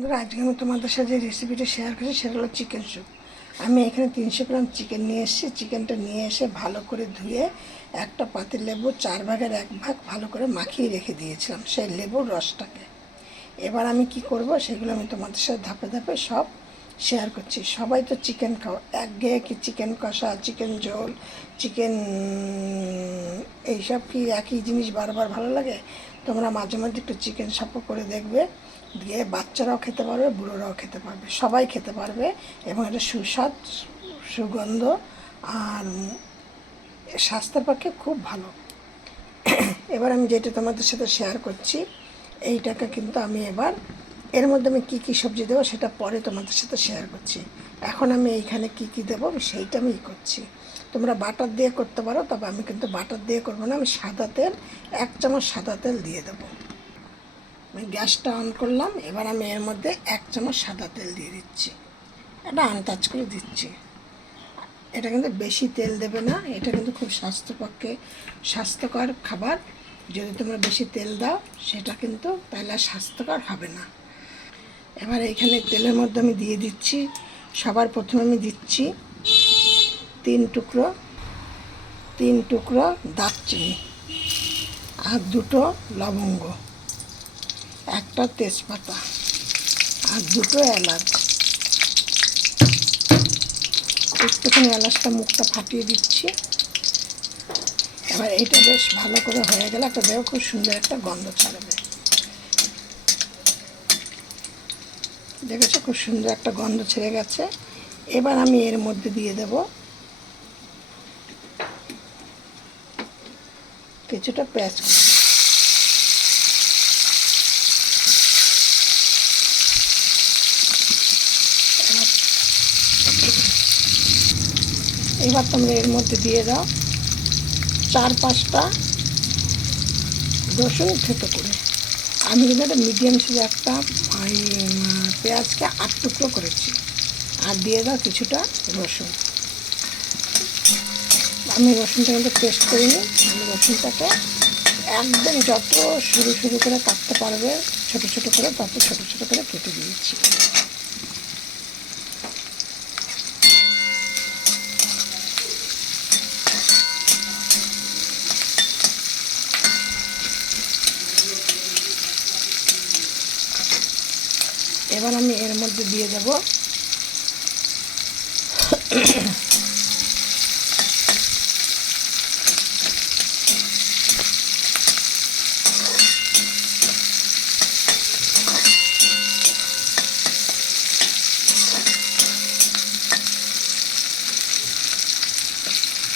বন্ধুরা, আজকে আমি তোমাদের সাথে যে রেসিপিটা শেয়ার করছি সেটা হলো চিকেন স্যুপ। আমি এখানে 300 গ্রাম চিকেন নিয়ে এসেছি। চিকেনটা নিয়ে এসে ভালো করে ধুয়ে একটা পাতিল লেবু 1/4 ভাগ ভালো করে মাখিয়ে রেখে দিয়েছিলাম সেই লেবুর রসটাকে। এবার আমি কি করব সেগুলো আমি তোমাদের সাথে ধাপে ধাপে সব শেয়ার করছি। সবাই তো চিকেন খাও, একঘেয়ে কি চিকেন কষা, চিকেন ঝোল, চিকেন এইসব কি একই জিনিস বারবার ভালো লাগে? তোমরা মাঝে মাঝে একটু চিকেন স্যুপও করে দেখবে, দিয়ে বাচ্চারাও খেতে পারবে, বুড়োরাও খেতে পারবে, সবাই খেতে পারবে। এবং এটা সুস্বাদ, সুগন্ধ আর স্বাস্থ্যের পক্ষে খুব ভালো। এবার আমি যেটা তোমাদের সাথে শেয়ার করছি, এইটাকে কিন্তু আমি এবার এর মধ্যে আমি কী কী সবজি দেবো সেটা পরে তোমাদের সাথে শেয়ার করছি। এখন আমি এইখানে কি কি দেবো সেইটা আমি করছি। তোমরা বাটার দিয়ে করতে পারো, তবে আমি কিন্তু বাটার দিয়ে করবো না। আমি সাদা তেল, 1 চামচ সাদা তেল দিয়ে দেবো। আমি গ্যাসটা অন করলাম। এবার আমি এর মধ্যে 1 চামচ সাদা তেল দিয়ে দিচ্ছি। এটা আন্দাজ করে দিচ্ছি। এটা কিন্তু বেশি তেল দেবে না, এটা কিন্তু খুব স্বাস্থ্যকর খাবার। যদি তোমরা বেশি তেল দাও সেটা কিন্তু তাহলে আর স্বাস্থ্যকর হবে না। এবার এইখানে তেলের মধ্যে আমি দিয়ে দিচ্ছি, সবার প্রথমে আমি দিচ্ছি 3 টুকরো দারচিনি, আর 2টো লবঙ্গ, 1টা তেজপাতা, আর 2টো এলাচ। একটুখানি এলাচটা মুখটা ফাটিয়ে দিচ্ছি। এবার এটা বেশ ভালো করে হয়ে গেলে একটা দেখো খুব সুন্দর একটা গন্ধ ছাড়বে। দেখেছো খুব সুন্দর একটা গন্ধ ছেড়ে গেছে। এবার আমি এর মধ্যে দিয়ে দেব কিছুটা পেঁয়াজ কুচি। এবার তোমরা এর মধ্যে দিয়ে দাও 4-5টা রসুন থেতো করে। আমি কিন্তু একটা মিডিয়াম সাইজের একটা পেঁয়াজকে 8 টুকরো করেছি। আর দিয়ে দাও কিছুটা রসুন। আমি রসুনটা কিন্তু পেস্ট করিনি। আমি রসুনটাকে একদম যত সরু সরু করে কাটতে পারবে ছোট ছোট করে, তত ছোট ছোট করে কেটে দিয়েছি। এবার আমি এর মধ্যে দিয়ে দেব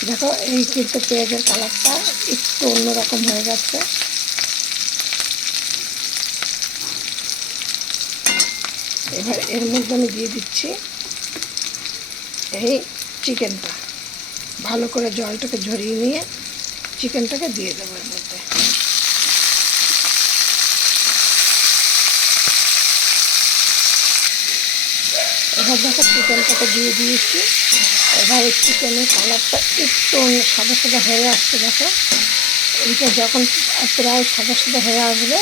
দেখো এই কিন্তু পেঁয়াজের কালারটা একটু অন্যরকম হয়ে গেছে। এবার এর মধ্যে আমি দিয়ে দিচ্ছি এই চিকেনটা। ভালো করে জলটাকে ঝরিয়ে নিয়ে চিকেনটাকে দিয়ে দেবো এর মধ্যে। এবার দেখো চিকেনটাকে দিয়ে দিয়েছি। এবার এই চিকেনের কালারটা একটু সাদা সাদা হয়ে আসছে। দেখো এইটা যখন প্রায় সাদা সাদা হয়ে আসবে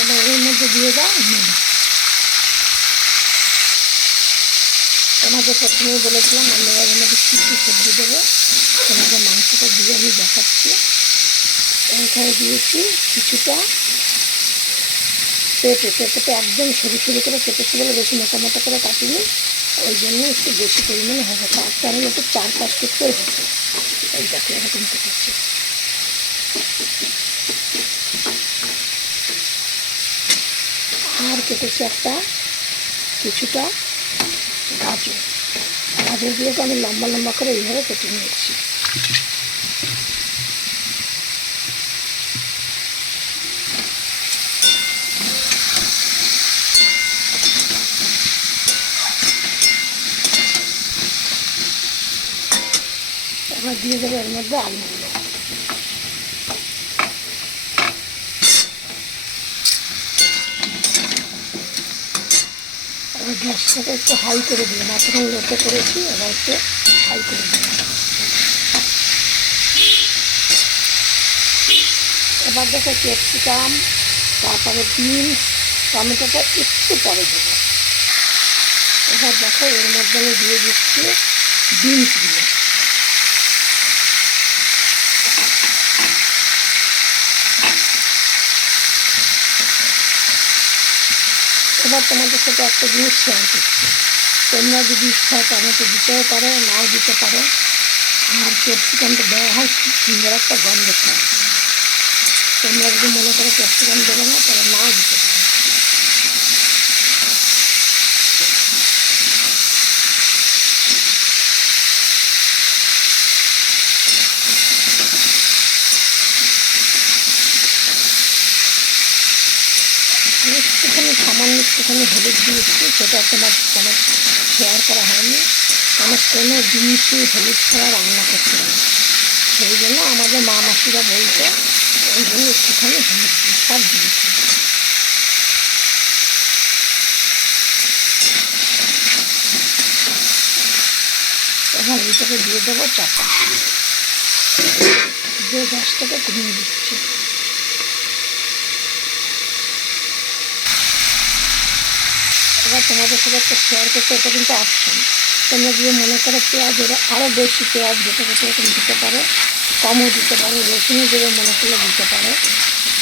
এবার এর মধ্যে দিয়ে দাও নুন। তোমাদের প্রথমেই বলেছিলাম আমি এর মধ্যে কী কী সবজি দেবো, তোমাদের মাংসটা দিয়ে আমি দেখাচ্ছি। এইখানে দিয়েছি কিছুটা পেঁপেটা একদম সরু সরু করে কেটেছি বলে বেশি মোটা মোটা করে কাটিনি, ওই জন্য একটু বেশি পরিমাণে হবে। তার কারণ একটু 4-5 টুকরো হতো। এই দেখো এরকম কেটেছি। আর কেটেছি কিছুটা গাজরগুলোকে আমি লম্বা লম্বা করে এইভাবে কেটে নিয়েছি। এবার দিয়ে দেবো এর মধ্যে আলুগুলো। এবার গ্যাসটাকে একটু হাই করে দিলাম, এতক্ষণ লোতে করেছি, এবার একটু হাই করে দিলাম। এবার দেখো ক্যাপসিকাম, তারপরে বিনস, টমেটোটা একটু পরে দেবো। এবার দেখো এর মধ্যে আমি দিয়ে দিচ্ছি বিনসগুলো। এবার তোমাদের সাথে একটা জিনিস শেয়ার করছি, তোমরা যদি ইচ্ছা টমেটো দিতেও পারো, নাও দিতে পারো। আর ক্যাপসিকামটা দেওয়া হয় খুব সুন্দর একটা গন্ধ পায়। তোমরা যদি মনে করো ক্যাপসিকাম দেবে না, তাহলে নাও দিতে পারো। একটুখানি সামান্য একটুখানি হলুদ দিয়েছি, সেটা তোমার শেয়ার করা হয়নি, কারণ কোনো জিনিসই হলুদ ছাড়া রান্না করতে হবে। সেই জন্য আমাদের মা মাসিরা বলতো, ওই জন্য একটুখানি হলুদ সব দিয়েছি। এবার এইটাকে দিয়ে দেবো চাপা, দিয়ে গ্যাসটাকে কমিয়ে দিচ্ছি। এবার তোমাদের সাথে একটা শেয়ার করতে, এটা কিন্তু অপশন। তোমরা যদি মনে করো পেঁয়াজ আরও বেশি পেঁয়াজ যেটা এরকম দিতে পারো, কমও দিতে পারো, রসুনও দেবে মনে করলে দিতে পারো,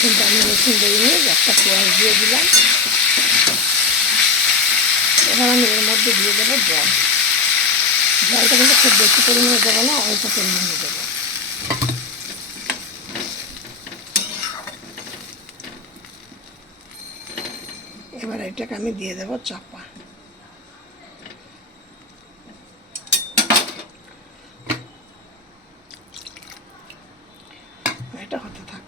কিন্তু আমি রসুন দিইনি, একটা পেঁয়াজ দিয়ে দিলাম। এবার আমি এর মধ্যে দিয়ে দেবো জল। জলটা কিন্তু খুব বেশি পরিমাণে দেবো না, অল্প পরিমাণে দেবো। এবার এটাকে আমি দিয়ে দেবো চাপা। এটা হতে থাক।